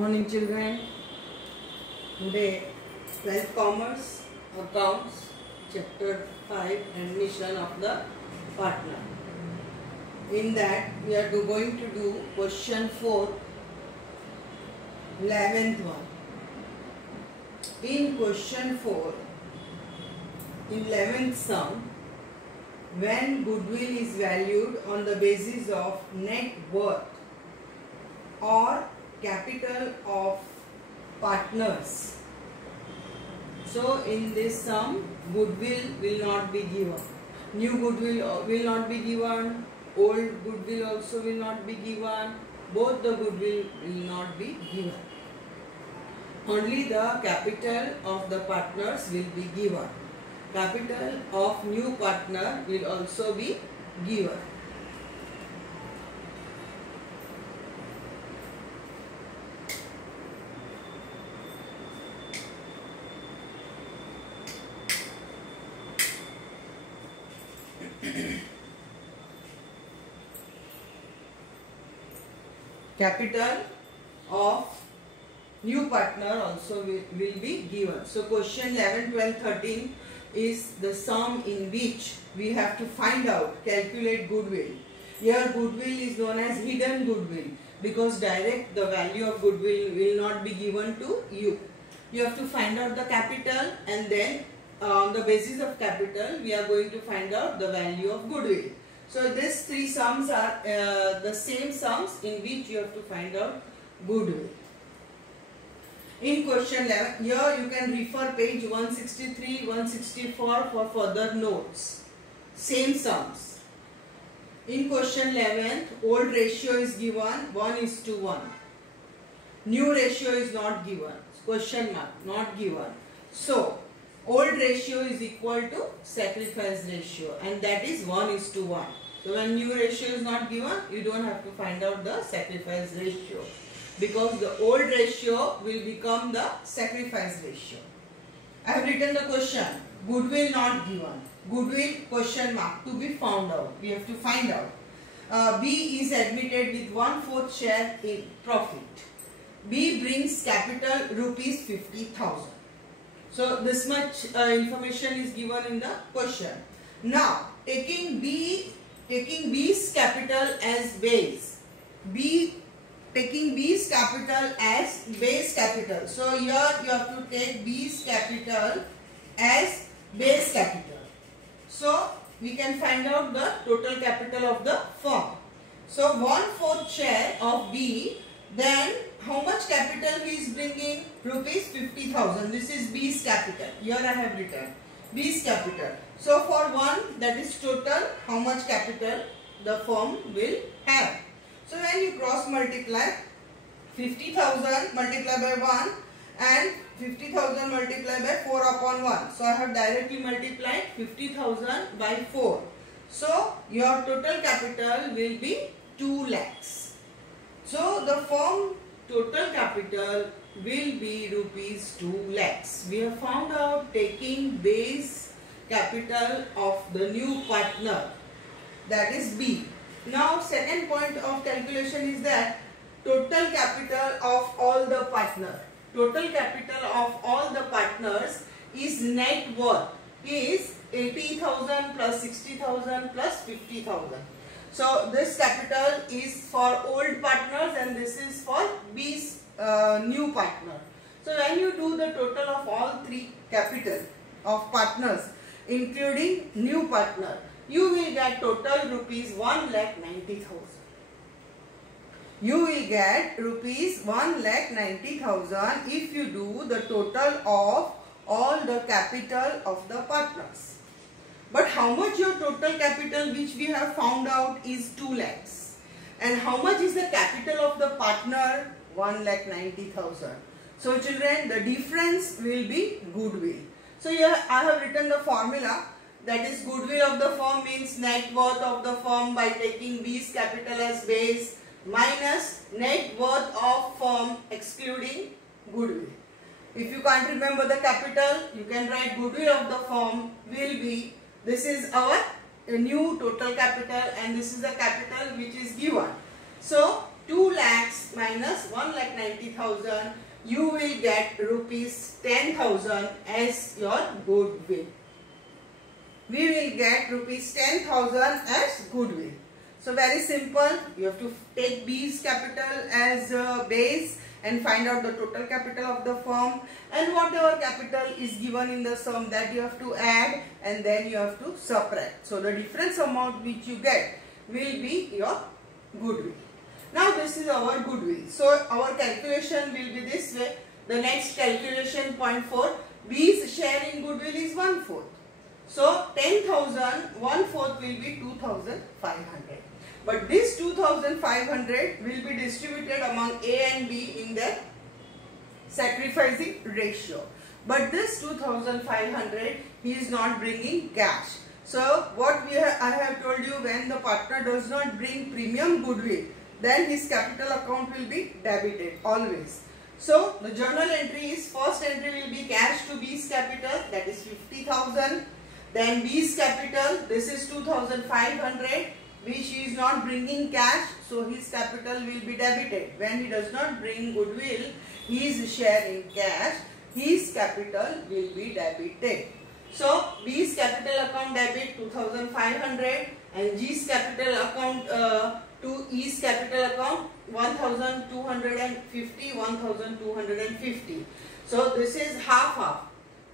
Morning children. Today 12th Commerce Accounts Chapter 5 Admission of the Partner. In that we are going to do question 4, 11th one. In question 4, in 11th sum, when goodwill is valued on the basis of net worth or capital of partners. So in this sum, goodwill will not be given. New goodwill will not be given. Old goodwill also will not be given. Both the goodwill will not be given. Only the capital of the partners will be given. Capital of new partner will also be given. Capital of new partner also will be given. So question 11, 12, 13 is the sum in which we have to find out, calculate goodwill. Here goodwill is known as hidden goodwill because direct the value of goodwill will not be given to you. You have to find out the capital, and then on the basis of capital we are going to find out the value of goodwill. So these three sums are the same sums in which you have to find out goodwill. In question 11, here you can refer page 163, 164 for further notes. Same sums. In question 11, old ratio is given 1:1. New ratio is not given. Question mark, not given. So old ratio is equal to sacrifice ratio, and that is 1:1. So when new ratio is not given, you don't have to find out the sacrifice ratio, because the old ratio will become the sacrifice ratio. I have written the question. Goodwill not given. Goodwill question mark, to be found out. We have to find out. B is admitted with 1/4 share in profit. B brings capital rupees 50,000. So this much information is given in the question. Now taking B's capital as base. Taking B's capital as base capital. So here you have to take B's capital as base capital. So we can find out the total capital of the firm. So 1/4 share of B, then how much capital he is bringing? Rupees 50,000. This is B's capital. Here I have written B's capital. So for 1, that is total, how much capital the firm will have. So when you cross multiply, 50,000 multiply by 1 and 50,000 multiply by 4 upon 1. So I have directly multiplied 50,000 by 4. So your total capital will be 2 lakhs. So the firm total capital will be rupees 2 lakhs. We have found out taking base capital of the new partner, that is B. Now second point of calculation is that total capital of all the partners. Total capital of all the partners is net worth is 80,000 plus 60,000 plus 50,000. So this capital is for old partners and this is for B's new partner. So when you do the total of all three capital of partners including new partner, you will get total rupees 1,90,000. You will get rupees 1,90,000 if you do the total of all the capital of the partners. But how much your total capital which we have found out is 2 lakhs. And how much is the capital of the partner? 1,90,000. So children, the difference will be goodwill. So here I have written the formula. That is, goodwill of the firm means net worth of the firm by taking B's capital as base minus net worth of firm excluding goodwill. If you can't remember the capital, you can write goodwill of the firm will be, this is our new total capital and this is the capital which is given. So 2 lakhs minus 1,90,000, you will get rupees 10,000 as your goodwill. We will get rupees 10,000 as goodwill. So very simple, you have to take B's capital as a base and find out the total capital of the firm, and whatever capital is given in the sum, that you have to add and then you have to subtract. So the difference amount which you get will be your goodwill. Now this is our goodwill. So our calculation will be this way. The next calculation, point 4, B's share in goodwill is 1/4. So 10,000, 1/4 will be 2,500. But this 2,500 will be distributed among A and B in their sacrificing ratio. But this 2,500 he is not bringing cash. So what I have told you, when the partner does not bring premium goodwill, then his capital account will be debited always. So the journal entry is, first entry will be cash to B's capital, that is 50,000. Then B's capital, this is 2,500, which he is not bringing cash, so his capital will be debited. When he does not bring goodwill, his share in cash, his capital will be debited. So B's capital account debit 2,500 and G's capital account to E's capital account 1,250, 1,250. So this is half,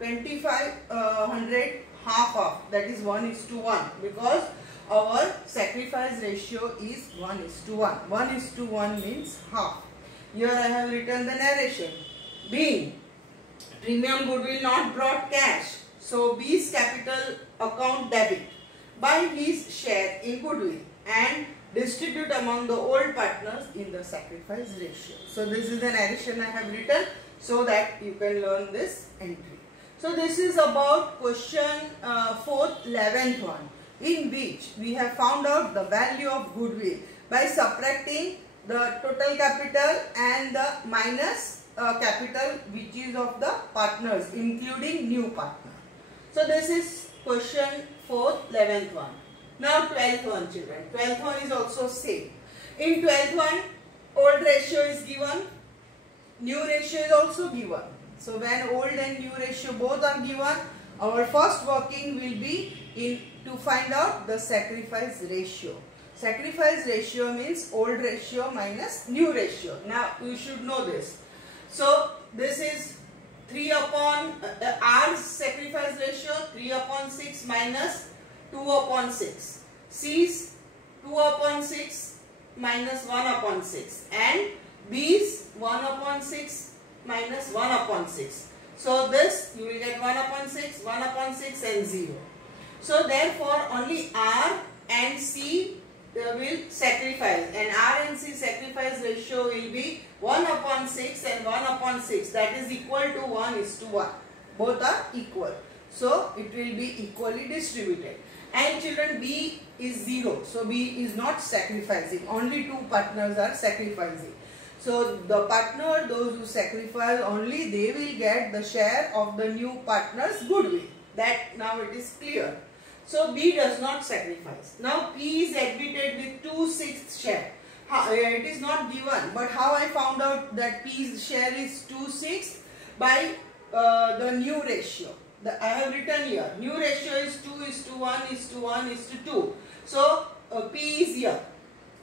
2,500 half, that is 1:1, because our sacrifice ratio is 1:1. 1:1 means half. Here I have written the narration. B, premium goodwill not brought cash. So B's capital account debit by his share in goodwill and distribute among the old partners in the sacrifice ratio. So this is the narration I have written so that you can learn this entry. So this is about question 4th, 11th one, in which we have found out the value of goodwill by subtracting the total capital and the minus capital which is of the partners, including new partner. So this is question 4th, 11th one. Now 12th one, children. 12th one is also same. In 12th one, old ratio is given, new ratio is also given. So when old and new ratio both are given, our first working will be to find out the sacrifice ratio. Sacrifice ratio means old ratio minus new ratio. Now you should know this. So this is 3 upon R's sacrifice ratio, 3/6 minus 2/6. C's 2/6 minus 1/6 and B's 1/6 minus 1/6. So this you will get 1/6, 1/6 and 0. So therefore only R and C will sacrifice, and R and C sacrifice ratio will be 1/6 and 1/6, that is equal to 1:1. Both are equal. So it will be equally distributed. And children, B is 0. So B is not sacrificing. Only 2 partners are sacrificing. So the partner, those who sacrifice, only they will get the share of the new partner's goodwill. That now it is clear. So B does not sacrifice. Now P is admitted with 2/6 share. It is not given, but how I found out that P's share is 2/6 by the new ratio. I have written here. New ratio is 2:1:1:2. So P is here.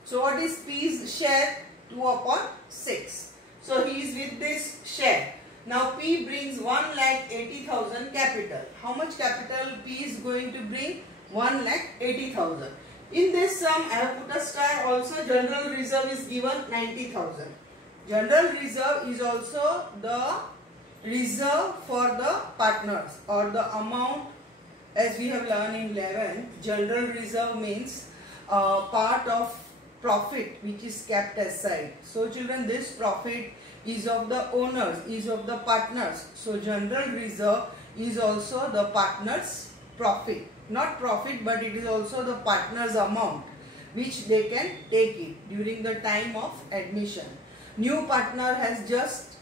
So what is P's share? 2/6. So he is with this share. Now P brings 1,80,000 capital. How much capital P is going to bring? 1,80,000. In this sum, I have put a star. Also, general reserve is given 90,000. General reserve is also the reserve for the partners, or the amount, as we have learned in 11. General reserve means part of profit which is kept aside. So children, this profit is of the owners, is of the partners. So general reserve is also the partners' profit. Not profit, but it is also the partners' amount which they can take it during the time of admission. New partner has just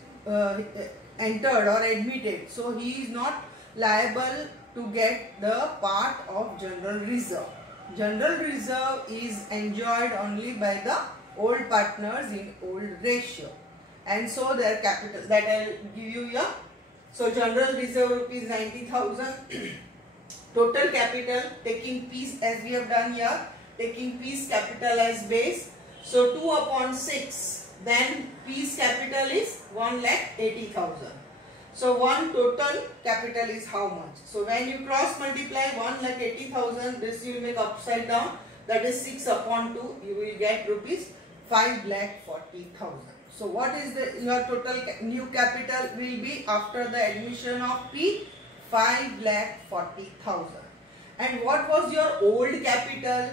entered or admitted, so he is not liable to get the part of general reserve. General reserve is enjoyed only by the old partners in old ratio. And so their capital, that I will give you here. So general reserve rupees 90,000. Total capital, taking piece as we have done here, taking piece capital as base. So 2 upon 6, then piece capital is 1,80,000. So one total capital is how much? So when you cross multiply 1,80,000, this you will make upside down, that is 6 upon 2, you will get rupees 5,40,000. So what is your total new capital will be after the admission of P? 5,40,000. And what was your old capital?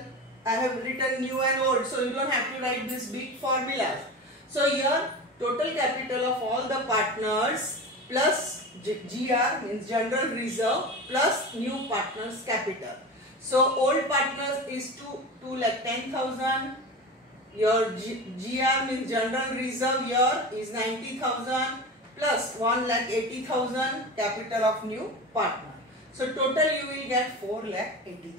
I have written new and old, so you don't have to write this big formulas. So your total capital of all the partners plus GR means general reserve plus new partners capital. So old partners is 2,10,000. Your GR means general reserve here is 90,000 plus 1,80,000 capital of new partner. So total you will get 4,80,000.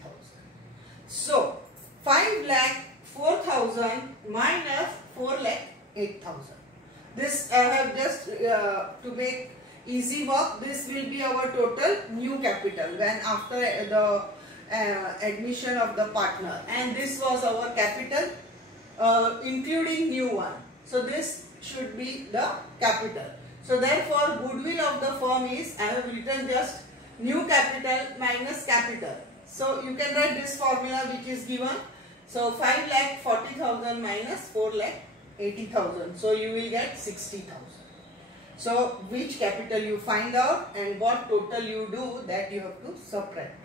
So 5,04,000 minus 4,08,000. This I have just to make easy work. This will be our total new capital when after the admission of the partner, and this was our capital including new one. So this should be the capital. So therefore goodwill of the firm is, I have written just new capital minus capital. So you can write this formula which is given. So 5,40,000 minus 4,80,000. So you will get 60,000. So which capital you find out and what total you do, that you have to subtract.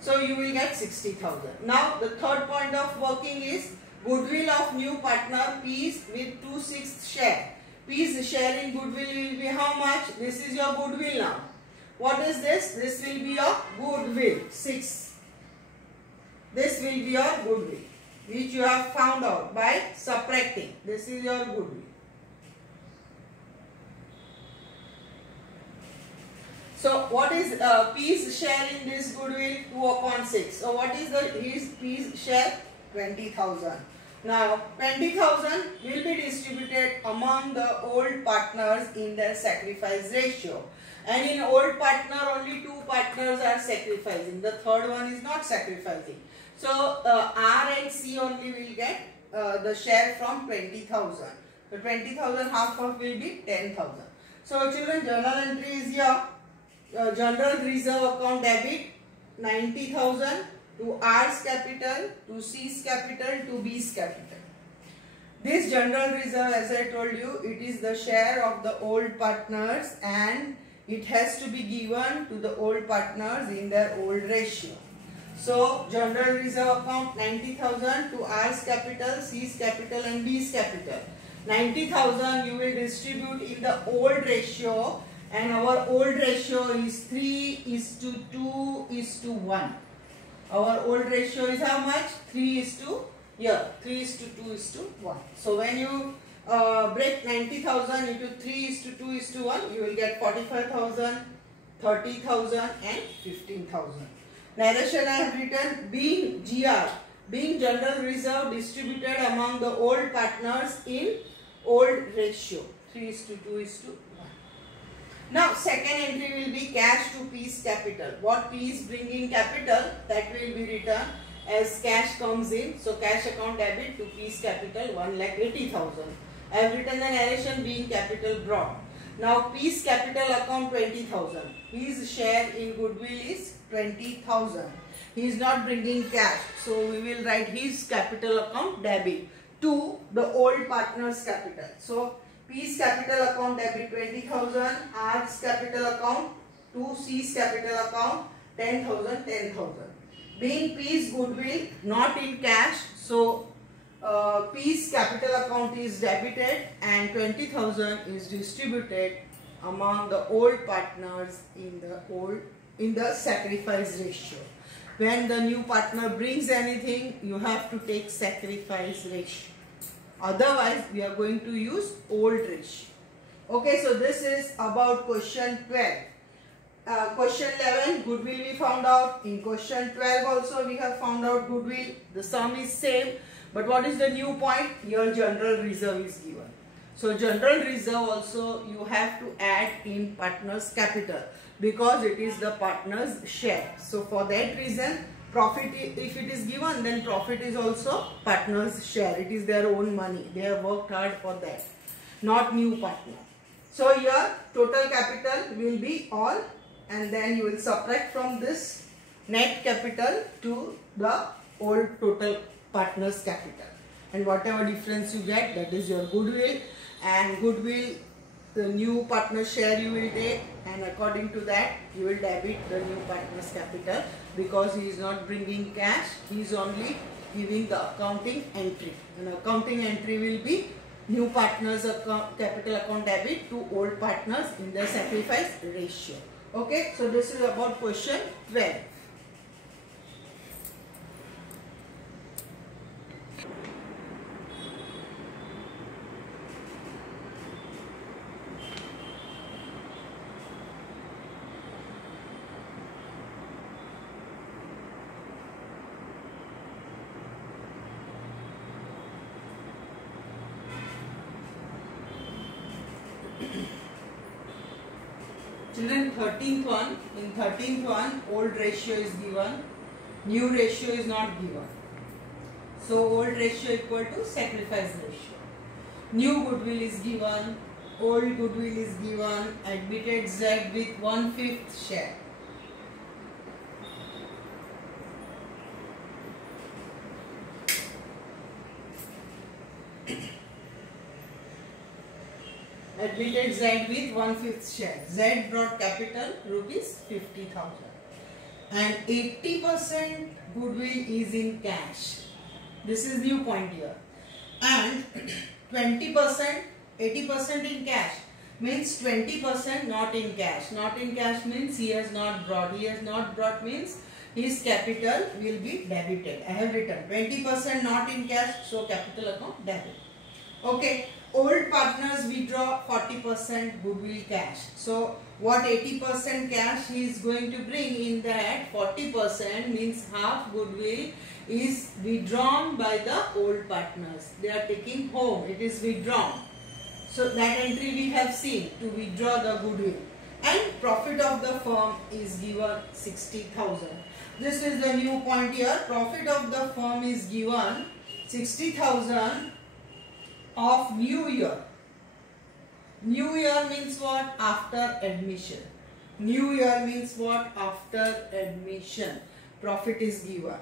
So you will get 60,000. Now the third point of working is goodwill of new partner P's with 2/6 share. P's share in goodwill will be how much? This is your goodwill now. What is this? This will be your goodwill 6. This will be your goodwill which you have found out by subtracting. This is your goodwill. So what is P's share in this goodwill? 2 upon 6. So what is his P's share? 20,000. Now 20,000 will be distributed among the old partners in their sacrifice ratio. And in old partner only 2 partners are sacrificing. The third one is not sacrificing. So R and C only will get the share from 20,000. So 20,000 half of will be 10,000. So children, journal entry is here. General reserve account debit 90,000 to R's capital, to C's capital, to B's capital. This general reserve, as I told you, it is the share of the old partners and it has to be given to the old partners in their old ratio. So general reserve account 90,000 to R's capital, C's capital and B's capital. 90,000 you will distribute in the old ratio, and our old ratio is 3:2:1. Our old ratio is how much? 3:2:1. So when you break 90,000 into 3:2:1, you will get 45,000, 30,000 and 15,000. Narration I have written, being GR, being general reserve distributed among the old partners in old ratio, 3:2:1. Now second entry will be cash to P's capital. What P is bringing capital, that will be written as cash comes in. So cash account debit to P's capital 1,80,000. I have written the narration being capital brought. Now P's capital account 20,000. His share in goodwill is 20,000. He is not bringing cash. So we will write his capital account debit to the old partner's capital. So P's capital account debit 20,000, R's capital account to C's capital account 10,000, 10,000. Being P's goodwill not in cash, so P's capital account is debited and 20,000 is distributed among the old partners in the sacrifice ratio. When the new partner brings anything, you have to take sacrifice ratio. Otherwise, we are going to use old ratio. Okay, so this is about question 12. Question 11, goodwill we found out. In question 12 also we have found out goodwill. The sum is same, But what is the new point? Your general reserve is given. So general reserve also you have to add in partner's capital because it is the partner's share. So for that reason, profit, if it is given, then profit is also partner's share. It is their own money. They have worked hard for that, not new partner. So your total capital will be all, and then you will subtract from this net capital to the old total partner's capital, and whatever difference you get, that is your goodwill. And goodwill, the new partner share you will take, and according to that you will debit the new partner's capital because he is not bringing cash, he is only giving the accounting entry. And accounting entry will be new partners capital account debit to old partners in the sacrifice ratio. Okay, so this is about question 12. Children, 13th one, in 13th one, old ratio is given, new ratio is not given. So old ratio equal to sacrifice ratio. New goodwill is given, old goodwill is given, admitted Z with 1/5 share. Admitted Z with 1/5 share. Z brought capital rupees 50,000 and 80% goodwill is in cash. This is new point here. And 20%, 80% in cash means 20% not in cash. Not in cash means he has not brought. He has not brought means his capital will be debited. I have written 20% not in cash, so capital account debit. Okay. Old partners withdraw 40% goodwill cash. So what 80% cash he is going to bring, in that 40% means half goodwill is withdrawn by the old partners. They are taking home. It is withdrawn. So that entry we have seen, to withdraw the goodwill. And profit of the firm is given 60,000. This is the new point here. Profit of the firm is given 60,000 of new year. New year means what? After admission. New year means what? After admission. Profit is given.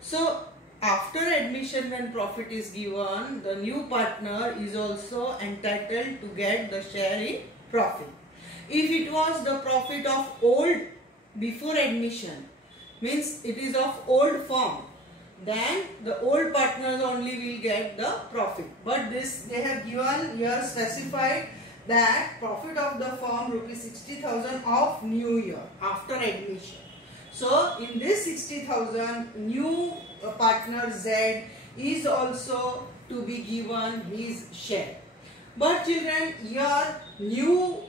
So after admission, when profit is given, the new partner is also entitled to get the share in profit. If it was the profit of old before admission, means it is of old firm, then the old partners only will get the profit. But this they have given here, specified that profit of the firm rupees 60,000 of new year after admission. So in this 60,000, new partner Z is also to be given his share. But children, here new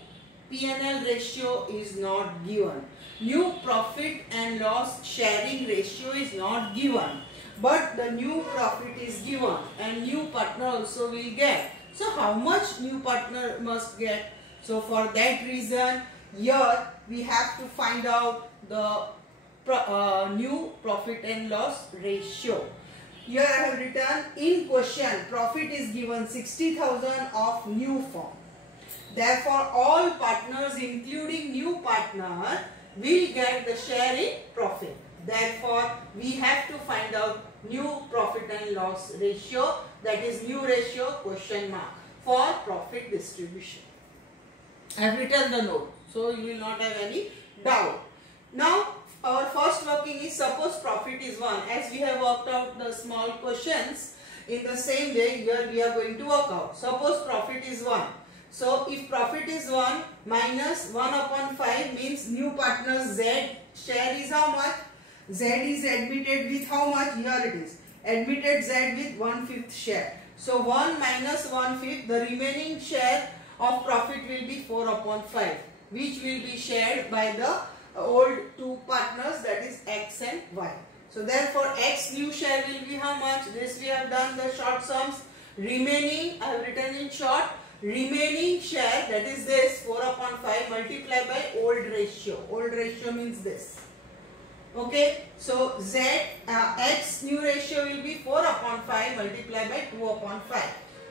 P&L ratio is not given. New profit and loss sharing ratio is not given. But the new profit is given and new partner also will get. So how much new partner must get? So for that reason, here we have to find out the new profit and loss ratio. Here I have written in question, profit is given 60,000 of new firm. Therefore, all partners including new partner will get the share in profit. Therefore, we have to find out new profit and loss ratio, that is new ratio question mark, for profit distribution. I have written the note, so you will not have any doubt. Now, our first working is, suppose profit is 1. As we have worked out the small questions, in the same way here we are going to work out. Suppose profit is 1. So if profit is 1 minus 1 upon 5 means new partner Z share is how much? Z is admitted with how much? Here it is. Admitted Z with 1/5 share. So 1 minus 1/5, the remaining share of profit will be 4 upon 5, which will be shared by the old two partners, that is X and Y. So therefore X new share will be how much? This we have done the short sums. Remaining, I have written in short, remaining share, that is this 4 upon 5 multiplied by old ratio. Old ratio means this. Okay, so X new ratio will be 4 upon 5 multiplied by 2 upon 5.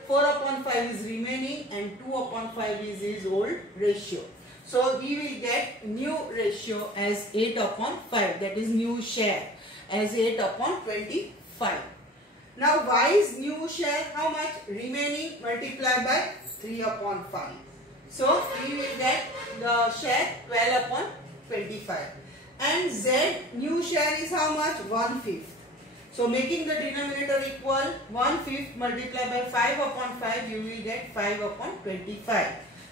4 upon 5 is remaining and 2 upon 5 is his old ratio. So we will get new ratio as 8 upon 5, that is new share as 8 upon 25. Now Y is new share, how much? Remaining multiplied by 3 upon 5. So we will get the share 12 upon 25. And Z new share is how much? 1/5. So making the denominator equal, 1/5 multiplied by 5 upon 5, you will get 5 upon 25.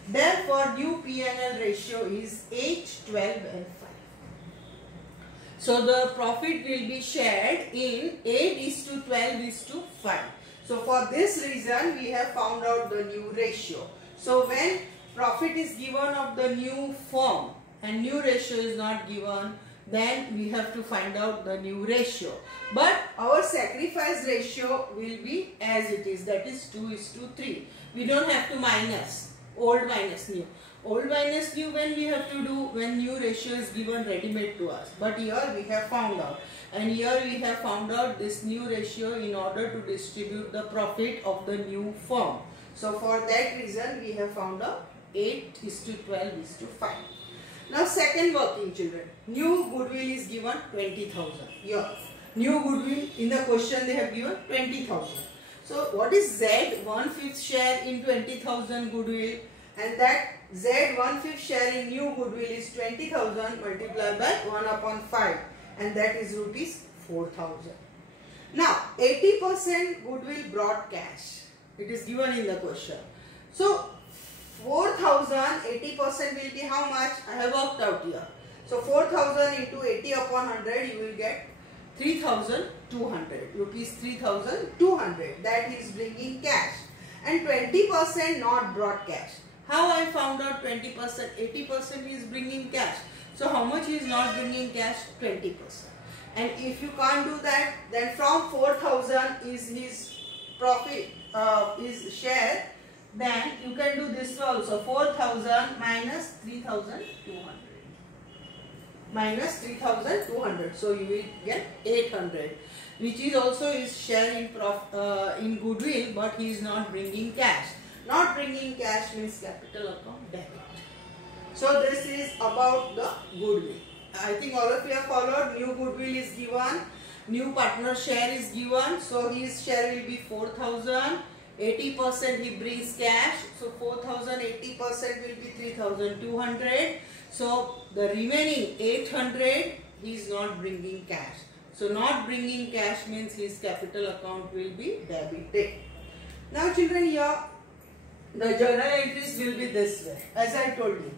Therefore new P&L ratio is 8, 12 and 5. So the profit will be shared in 8:12:5. So for this reason we have found out the new ratio. So when profit is given of the new firm and new ratio is not given, then we have to find out the new ratio. But our sacrifice ratio will be as it is, that is 2:3. We don't have to minus, old minus new. Old minus new when we have to do when new ratio is given ready-made to us. But here we have found out. And here we have found out this new ratio in order to distribute the profit of the new firm. So for that reason we have found out 8:12:5. Now second working children, new goodwill is given 20,000. Here, new goodwill in the question they have given 20,000. So what is Z 1/5 share in 20,000 goodwill? And that Z 1/5 share in new goodwill is 20,000 multiplied by 1 upon 5. And that is rupees 4,000. Now 80% goodwill brought cash. It is given in the question. So 4,000, 80% will be how much? I have worked out here. So 4,000 into 80 upon 100, you will get 3,200. Rupees 3,200. That is bringing cash. And 20% not brought cash. How I found out 20%? 80% is bringing cash. So how much is not bringing cash? 20%. And if you can't do that, then from 4,000 is his profit, his share. Then you can do this also, 4,000 minus 3,200. Minus 3,200. So you will get 800, which is also his share in goodwill, but he is not bringing cash. Not bringing cash means capital account debit. So this is about the goodwill. I think all of you have followed. New goodwill is given. New partner share is given. So his share will be 4,000. 80% he brings cash. So 4,000, 80% will be 3,200. So the remaining 800 he is not bringing cash. So not bringing cash means his capital account will be debited. Now children, here the journal entries will be this way, as I told you.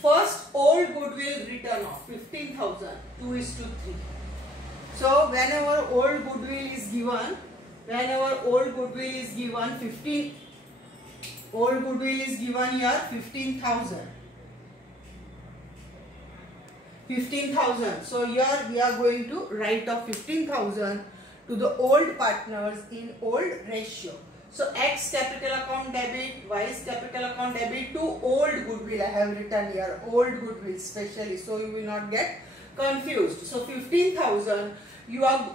First, old goodwill written off 15,000, 2:3. So whenever old goodwill is given, 15, old goodwill is given here 15,000. 15,000. So here we are going to write off 15,000 to the old partners in old ratio. So X capital account debit, Y's capital account debit to old goodwill. I have written here old goodwill specially, so you will not get confused. So 15,000 you are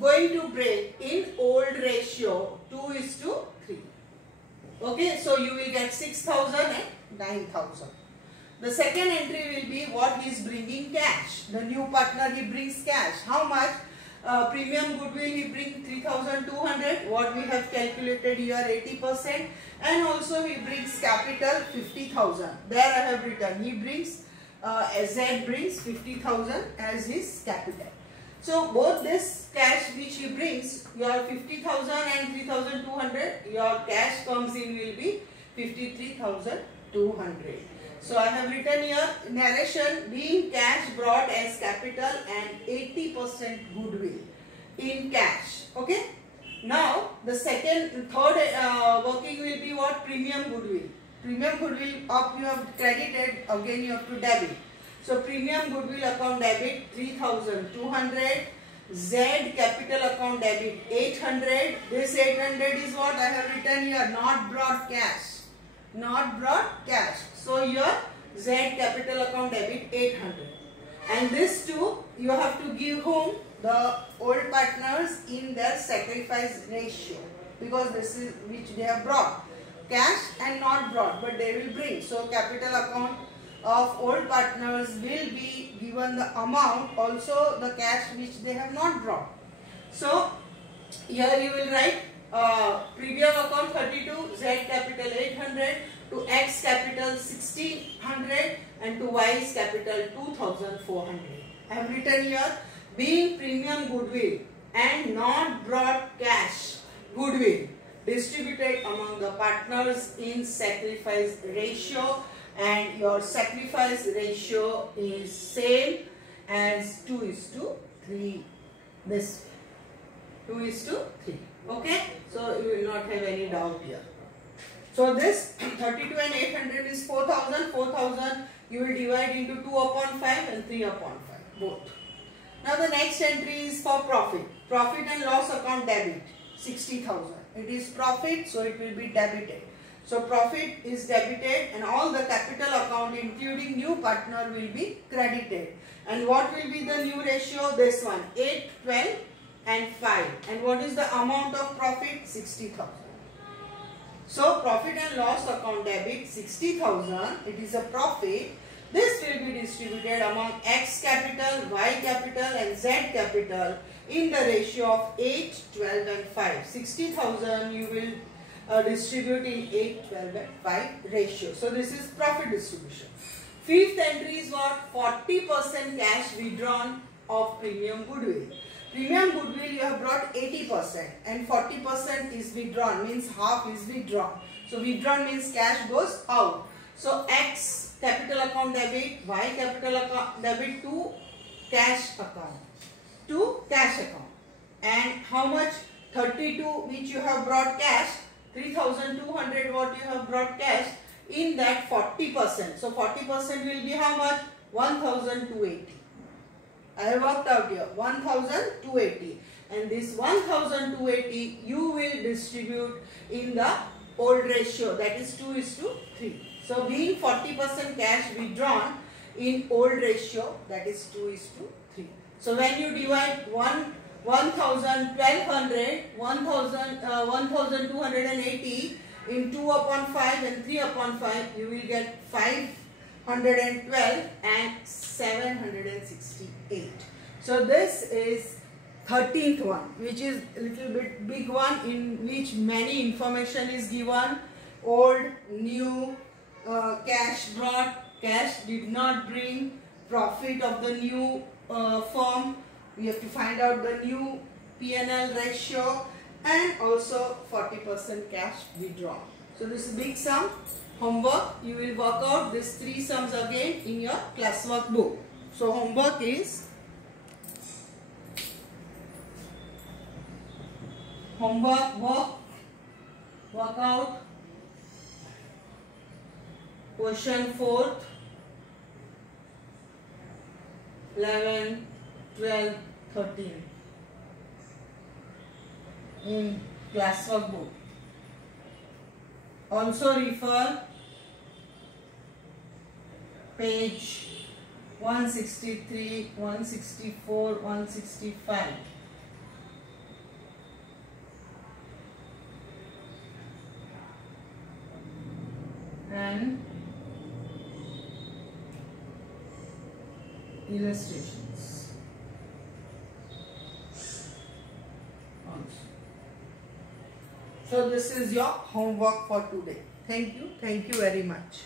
going to break in old ratio 2:3. Okay, so you will get 6,000 and 9,000. The second entry will be what he is bringing cash. The new partner, he brings cash. How much? Premium goodwill he brings 3,200. What we have calculated here 80%. And also he brings capital 50,000. There I have written. He brings Z brings 50,000 as his capital. So both this cash which he brings, your 50,000 and 3,200, your cash comes in will be 53,200. So I have written here narration being cash brought as capital and 80% goodwill in cash. Okay. Now the third working will be what? Premium goodwill. Premium goodwill up you have credited, again you have to debit. So premium goodwill account debit 3,200. Z capital account debit 800. This 800 is what I have written here, not brought cash. Not brought cash. So here Z capital account debit 800. And this too you have to give whom? The old partners in their sacrifice ratio, because this is which they have brought. Cash and not brought, but they will bring. So capital account of old partners will be given the amount, also the cash which they have not brought. So here you will write premium account 32, Z capital 800, to X capital 1600, and to Y's capital 2400. I have written here, being premium goodwill and not brought cash goodwill distributed among the partners in sacrifice ratio, and your sacrifice ratio is same as 2:3. This 2:3. Okay, so you will not have any doubt here. So this 32 and 800 is 4000. 4000 you will divide into 2 upon 5 and 3 upon 5 both. Now the next entry is for profit. Profit and loss account debit 60,000. It is profit, so it will be debited. So profit is debited and all the capital account including new partner will be credited. And what will be the new ratio? This one, 8, 12 and 5. And what is the amount of profit? 60,000. So profit and loss account debit 60,000. It is a profit. This will be distributed among X capital, Y capital and Z capital in the ratio of 8, 12 and 5. 60,000 you will distribute in 8, 12 and 5 ratio. So this is profit distribution. Fifth entry is what? 40% cash withdrawn of premium goodwill. Premium goodwill you have brought 80% and 40% is withdrawn, means half is withdrawn. So withdrawn means cash goes out. So X capital account debit, Y capital account debit to cash account. To cash account. And how much? 32 which you have brought cash, 3,200 what you have brought cash, in that 40%. So 40% will be how much? 1,280. I have worked out here 1,280, and this 1,280 you will distribute in the old ratio, that is 2:3. So being 40% cash withdrawn in old ratio, that is 2:3. So when you divide 1,280 in 2 upon 5 and 3 upon 5, you will get 512 and 768. So this is 13th one, which is a little bit big one, in which many information is given. Old, new, cash brought, cash did not bring, profit of the new firm. We have to find out the new P&L ratio, and also 40% cash withdrawn. So this is big sum. Homework, you will work out these 3 sums again in your classwork book. So homework is, work out question 4th, 11, 12, 13 in classwork book. Also refer page 163, 164, 165. And illustrations also. So this is your homework for today. Thank you very much.